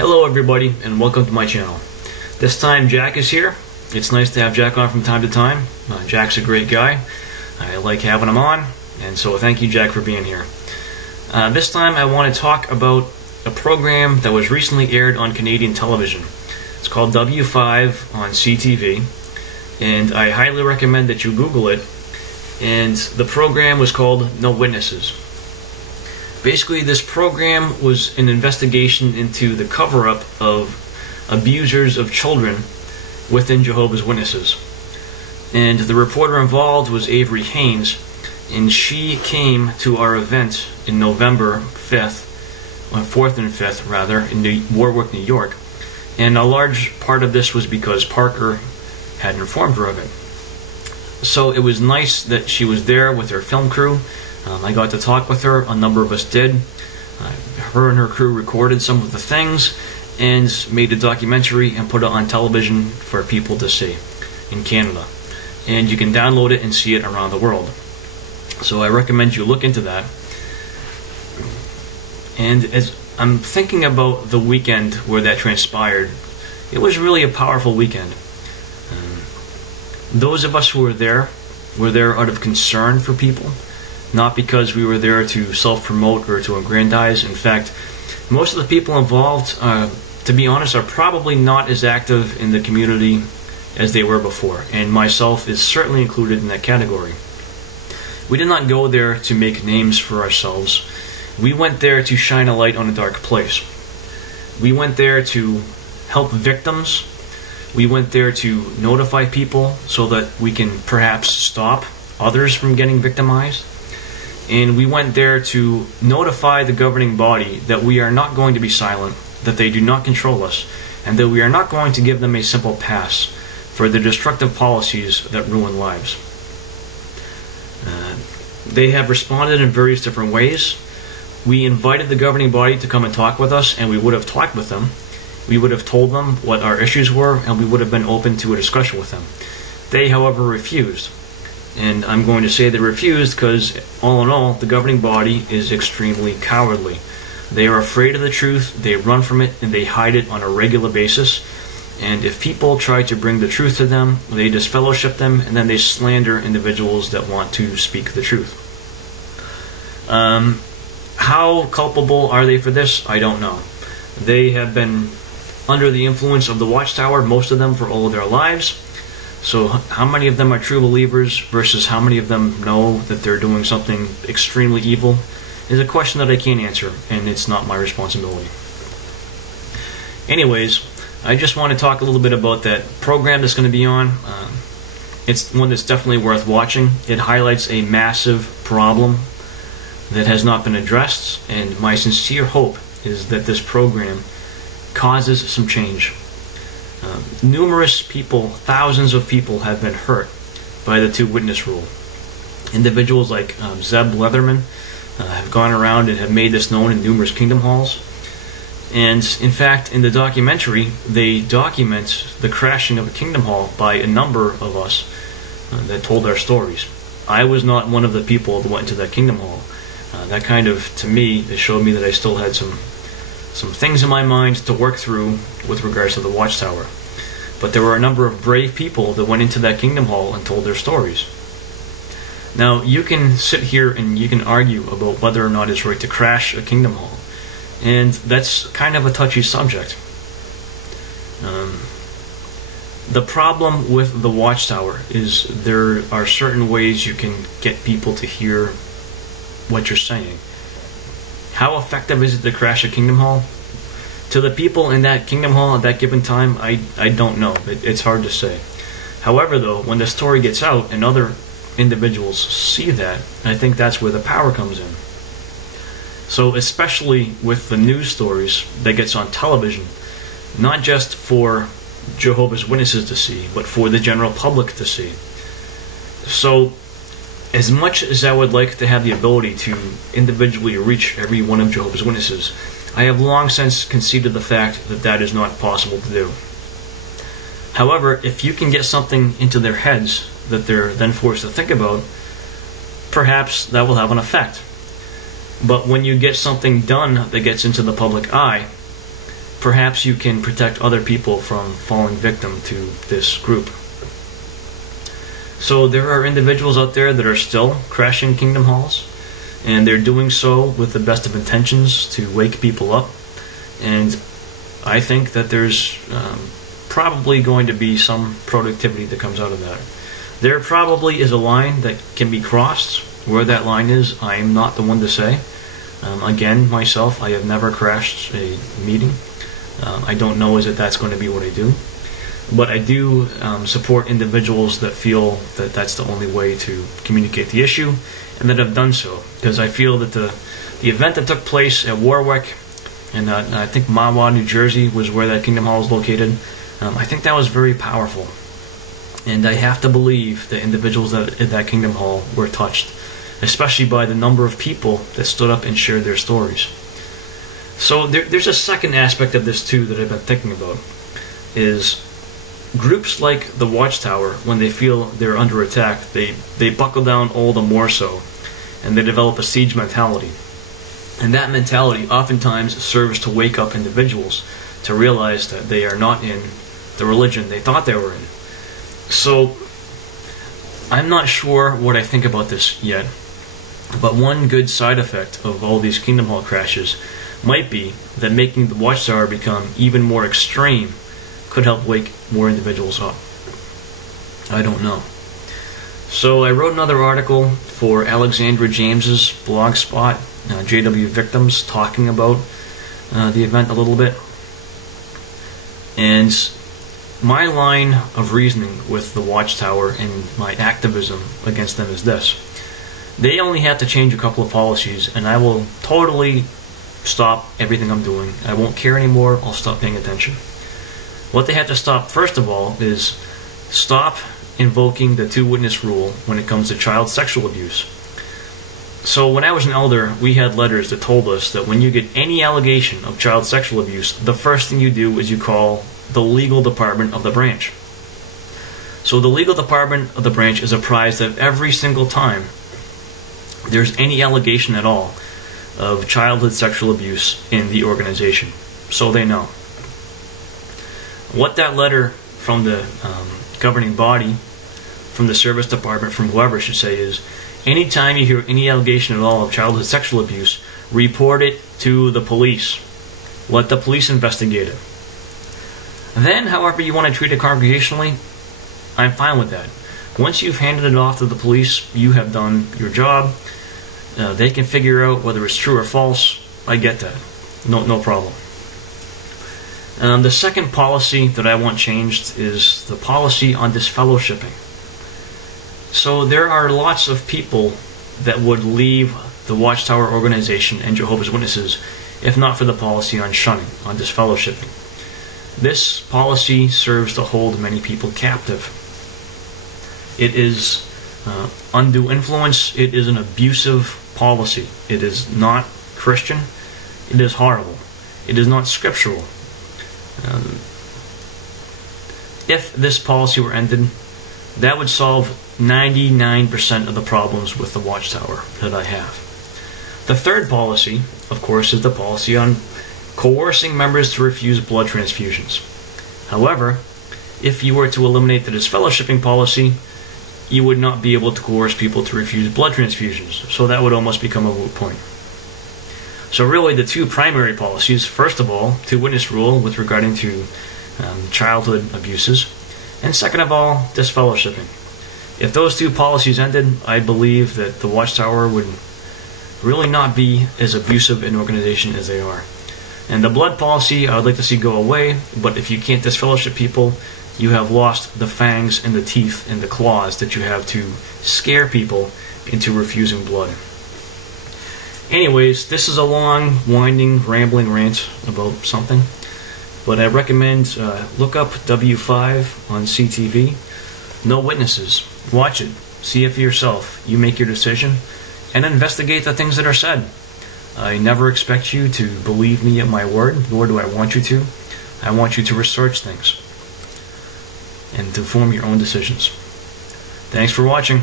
Hello everybody and welcome to my channel. This time Jack is here. It's nice to have Jack on from time to time. Jack's a great guy. I like having him on, and so thank you, Jack, for being here. This time I want to talk about a program that was recently aired on Canadian television. It's called W5 on CTV, and I highly recommend that you Google it. And the program was called No Witnesses. Basically, this program was an investigation into the cover-up of abusers of children within Jehovah's Witnesses. And the reporter involved was Avery Haynes, and she came to our event in November 4th and 5th rather, in Warwick, New York. And a large part of this was because Parker had informed her of it. So it was nice that she was there with her film crew. I got to talk with her, a number of us did. Her and her crew recorded some of the things and made a documentary and put it on television for people to see in Canada. And you can download it and see it around the world. So I recommend you look into that. And as I'm thinking about the weekend where that transpired, it was really a powerful weekend. Those of us who were there out of concern for people, not because we were there to self-promote or to aggrandize. In fact, most of the people involved, to be honest, are probably not as active in the community as they were before, and myself is certainly included in that category. We did not go there to make names for ourselves. We went there to shine a light on a dark place. We went there to help victims. We went there to notify people so that we can perhaps stop others from getting victimized. And we went there to notify the governing body that we are not going to be silent, that they do not control us, and that we are not going to give them a simple pass for the destructive policies that ruin lives. They have responded in various different ways. We invited the governing body to come and talk with us, and we would have talked with them. We would have told them what our issues were, and we would have been open to a discussion with them. They, however, refused. And I'm going to say they refused because, all in all, the governing body is extremely cowardly. They are afraid of the truth, they run from it, and they hide it on a regular basis. And if people try to bring the truth to them, they disfellowship them, and then they slander individuals that want to speak the truth. How culpable are they for this? I don't know. They have been under the influence of the Watchtower, most of them, for all of their lives. So how many of them are true believers versus how many of them know that they're doing something extremely evil is a question that I can't answer, and it's not my responsibility. Anyways, I just want to talk a little bit about that program that's going to be on. It's one that's definitely worth watching. It highlights a massive problem that has not been addressed, and my sincere hope is that this program causes some change. Numerous people, thousands of people, have been hurt by the two-witness rule. Individuals like Zeb Leatherman have gone around and have made this known in numerous kingdom halls. And in fact, in the documentary, they document the crashing of a kingdom hall by a number of us that told our stories. I was not one of the people that went into that kingdom hall. That kind of, to me, it showed me that I still had some things in my mind to work through with regards to the Watchtower. But there were a number of brave people that went into that kingdom hall and told their stories. Now, you can sit here and you can argue about whether or not it's right to crash a kingdom hall. And that's kind of a touchy subject. The problem with the Watchtower is there are certain ways you can get people to hear what you're saying. How effective is it to crash a kingdom hall? To the people in that kingdom hall at that given time, I don't know. It's hard to say. However, though, when the story gets out and other individuals see that, I think that's where the power comes in. So especially with the news stories that gets on television, not just for Jehovah's Witnesses to see, but for the general public to see. So as much as I would like to have the ability to individually reach every one of Jehovah's Witnesses, I have long since conceded the fact that that is not possible to do. However, if you can get something into their heads that they're then forced to think about, perhaps that will have an effect. But when you get something done that gets into the public eye, perhaps you can protect other people from falling victim to this group. So there are individuals out there that are still crashing kingdom halls, and they're doing so with the best of intentions to wake people up. And I think that there's probably going to be some productivity that comes out of that. There probably is a line that can be crossed. Where that line is, I am not the one to say. Again, myself, I have never crashed a meeting. I don't know is that that's going to be what I do. But I do support individuals that feel that that's the only way to communicate the issue, and that have done so. Because I feel that the event that took place at Warwick, and I think Mahwah, New Jersey was where that Kingdom Hall is located, I think that was very powerful. And I have to believe that individuals at that Kingdom Hall were touched, especially by the number of people that stood up and shared their stories. So there's a second aspect of this too that I've been thinking about, is groups like the Watchtower, when they feel they're under attack, they buckle down all the more so, and they develop a siege mentality. And that mentality oftentimes serves to wake up individuals to realize that they are not in the religion they thought they were in. So I'm not sure what I think about this yet, but one good side effect of all these Kingdom Hall crashes might be that making the Watchtower become even more extreme could help wake more individuals up. I don't know. So I wrote another article for Alexandra James's blog spot, JW Victims, talking about the event a little bit. And my line of reasoning with the Watchtower and my activism against them is this. They only have to change a couple of policies, and I will totally stop everything I'm doing. I won't care anymore. I'll stop paying attention. What they have to stop, first of all, is stop invoking the two-witness rule when it comes to child sexual abuse. So when I was an elder, we had letters that told us that when you get any allegation of child sexual abuse, the first thing you do is you call the legal department of the branch. So the legal department of the branch is apprised of every single time there's any allegation at all of childhood sexual abuse in the organization. So they know. What that letter from the governing body, from the service department, from whoever should say is, anytime you hear any allegation at all of childhood sexual abuse, report it to the police. Let the police investigate it. Then, however you want to treat it congregationally, I'm fine with that. Once you've handed it off to the police, you have done your job. They can figure out whether it's true or false. I get that. No problem. The second policy that I want changed is the policy on disfellowshipping. So there are lots of people that would leave the Watchtower organization and Jehovah's Witnesses if not for the policy on shunning, on disfellowshipping. This policy serves to hold many people captive. It is undue influence. It is an abusive policy. It is not Christian. It is horrible. It is not scriptural. If this policy were ended, that would solve 99% of the problems with the Watchtower that I have. The third policy, of course, is the policy on coercing members to refuse blood transfusions. However, if you were to eliminate the disfellowshipping policy, you would not be able to coerce people to refuse blood transfusions, so that would almost become a moot point. So really the two primary policies, first of all, two-witness rule with regarding to childhood abuses, and second of all, disfellowshipping. If those two policies ended, I believe that the Watchtower would really not be as abusive an organization as they are. And the blood policy I would like to see go away, but if you can't disfellowship people, you have lost the fangs and the teeth and the claws that you have to scare people into refusing blood. Anyways, this is a long, winding, rambling rant about something, but I recommend look up W5 on CTV. No witnesses. Watch it. See it for yourself. You make your decision, and investigate the things that are said. I never expect you to believe me at my word, nor do I want you to. I want you to research things and to form your own decisions. Thanks for watching.